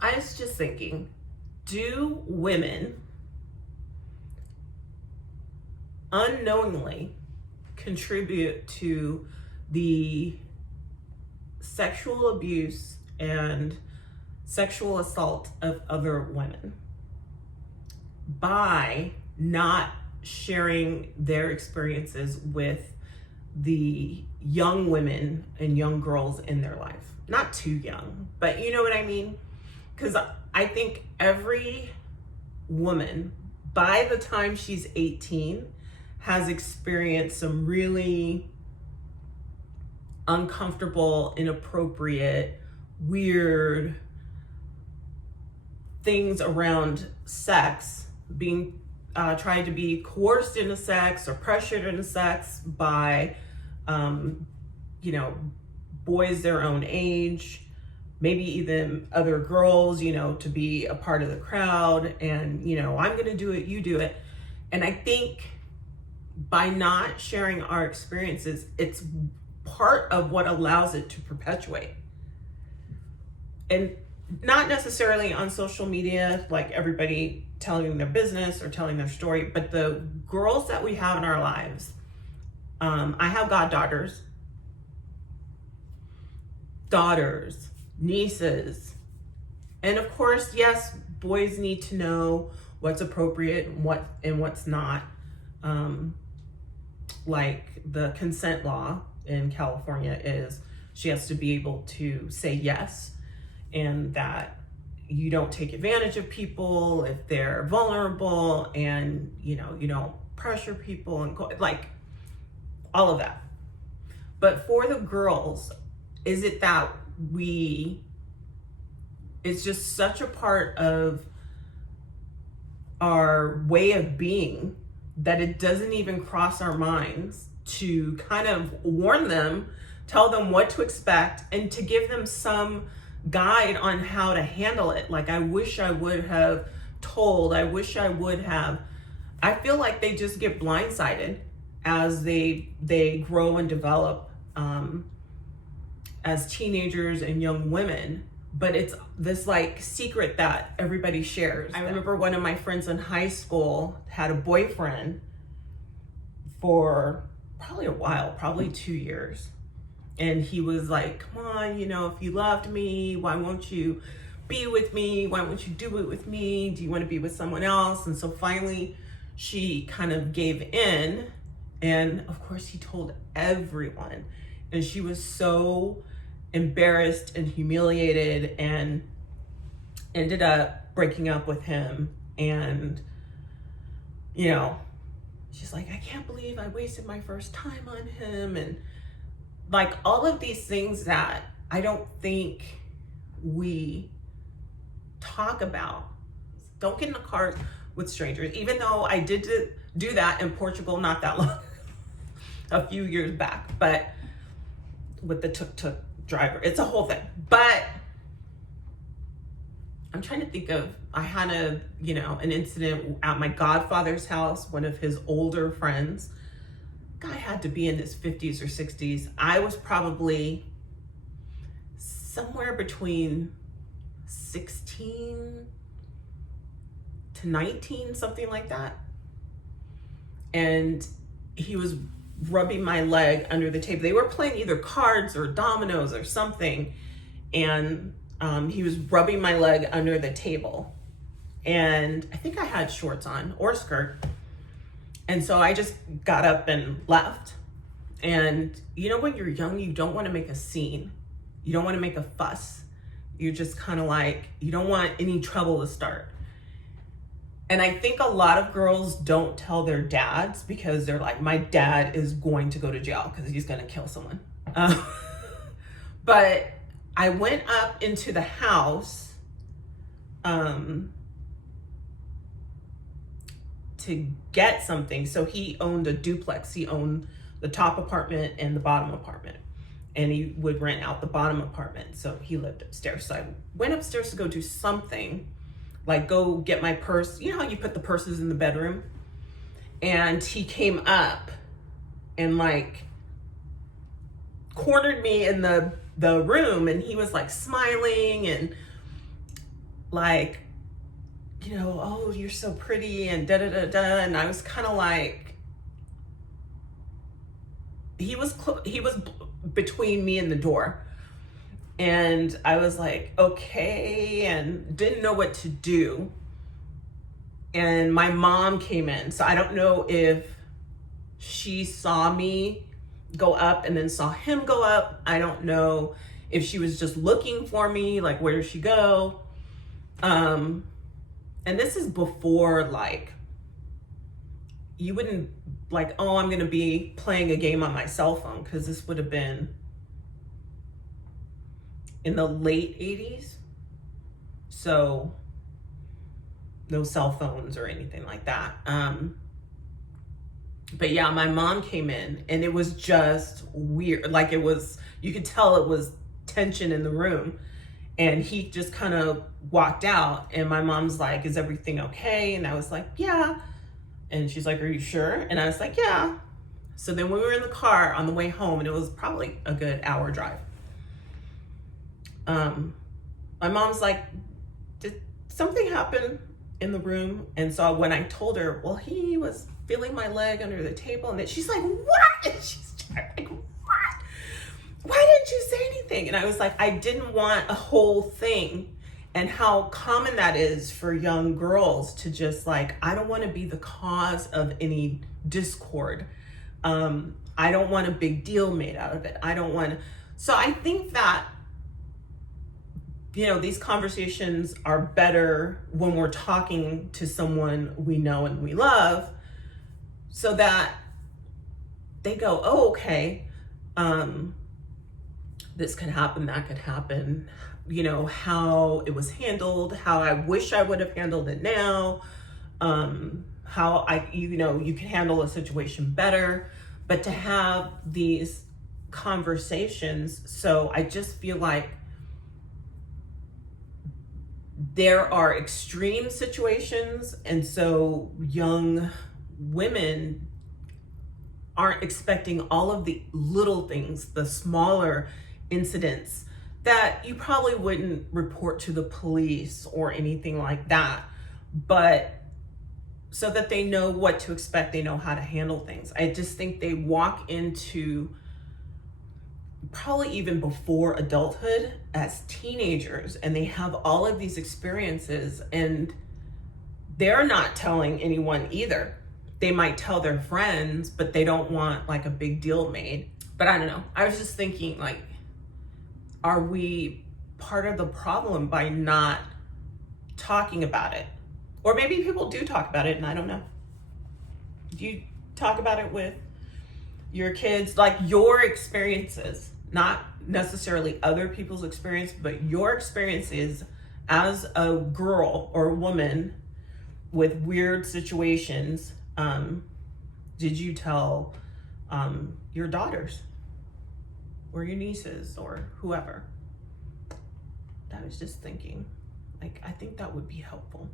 I was just thinking, do women unknowingly contribute to the sexual abuse and sexual assault of other women by not sharing their experiences with the young women and young girls in their life? Not too young, but you know what I mean? Because I think every woman, by the time she's 18, has experienced some really uncomfortable, inappropriate, weird things around sex, being tried to be coerced into sex or pressured into sex by, you know, boys their own age, maybe even other girls, you know, to be a part of the crowd and, you know, I'm going to do it, you do it. And I think by not sharing our experiences, it's part of what allows it to perpetuate. And not necessarily on social media, like everybody telling their business or telling their story, but the girls that we have in our lives. I have goddaughters, daughters, nieces. And of course, yes, boys need to know what's appropriate and what's not. Like the consent law in California is she has to be able to say yes, and that you don't take advantage of people if they're vulnerable, and you know, you don't pressure people and like all of that. But for the girls, is it that it's just such a part of our way of being that it doesn't even cross our minds to kind of warn them, tell them what to expect, and to give them some guide on how to handle it. Like, I wish I would have told, I wish I would have. I feel like they just get blindsided as they grow and develop as teenagers and young women. But it's this like secret that everybody shares. I remember one of my friends in high school had a boyfriend for probably a while, probably 2 years. And he was like, come on, you know, if you loved me, why won't you be with me? Why won't you do it with me? Do you want to be with someone else? And so finally she kind of gave in. And of course he told everyone. And she was so embarrassed and humiliated and ended up breaking up with him. And, you know, she's like, I can't believe I wasted my first time on him. And like all of these things that I don't think we talk about. Don't get in a car with strangers, even though I did do that in Portugal not that long, a few years back, but with the tuk-tuk driver, it's a whole thing. But I'm trying to think of, I had an incident at my godfather's house. One of his older friends, guy had to be in his 50s or 60s. I was probably somewhere between 16 to 19, something like that. And he was rubbing my leg under the table. They were playing either cards or dominoes or something. And he was rubbing my leg under the table. And I think I had shorts on or skirt. And so I just got up and left. And you know, when you're young, you don't want to make a scene. You don't want to make a fuss. You're just kind of like, you don't want any trouble to start. And I think a lot of girls don't tell their dads because they're like, my dad is going to go to jail because he's going to kill someone. But I went up into the house to get something. So he owned a duplex. He owned the top apartment and the bottom apartment. And he would rent out the bottom apartment. So he lived upstairs. So I went upstairs to go do something, like go get my purse. You know how you put the purses in the bedroom? And he came up and like cornered me in the room, and he was like smiling, and like, you know, oh, you're so pretty and da da da da. And I was kind of like, he was between me and the door. And I was like, okay, and didn't know what to do. And my mom came in. So I don't know if she saw me go up and then saw him go up. I don't know if she was just looking for me, like, where did she go? And this is before, like, you wouldn't, like, oh, I'm going to be playing a game on my cell phone, because this would have been in the late 80s. So no cell phones or anything like that. But yeah, my mom came in and it was just weird. Like, it was, you could tell it was tension in the room. And he just kind of walked out, and my mom's like, is everything okay? And I was like, yeah. And she's like, are you sure? And I was like, yeah. So then we were in the car on the way home, and it was probably a good hour drive. My mom's like, did something happen in the room? And so when I told her, well, he was feeling my leg under the table, and then she's like, what? And she's like, what? Why didn't you say anything? And I was like, I didn't want a whole thing. And how common that is for young girls to just like, I don't want to be the cause of any discord. I don't want a big deal made out of it. I don't want to. So I think that, you know, these conversations are better when we're talking to someone we know and we love, so that they go, oh, okay, this could happen, that could happen, you know, how it was handled, how I wish I would have handled it now, how you know, you can handle a situation better, but to have these conversations. So I just feel like there are extreme situations, and so young women aren't expecting all of the little things, the smaller incidents that you probably wouldn't report to the police or anything like that, but so that they know what to expect, they know how to handle things. I just think they walk into, probably even before adulthood, as teenagers, and they have all of these experiences, and they're not telling anyone either. They might tell their friends, but they don't want like a big deal made. But I don't know. I was just thinking, like, are we part of the problem by not talking about it? Or maybe people do talk about it and I don't know. Do you talk about it with your kids? Like, your experiences, not necessarily other people's experience, but your experiences as a girl or woman with weird situations. Did you tell your daughters or your nieces or whoever? I was just thinking, like, I think that would be helpful.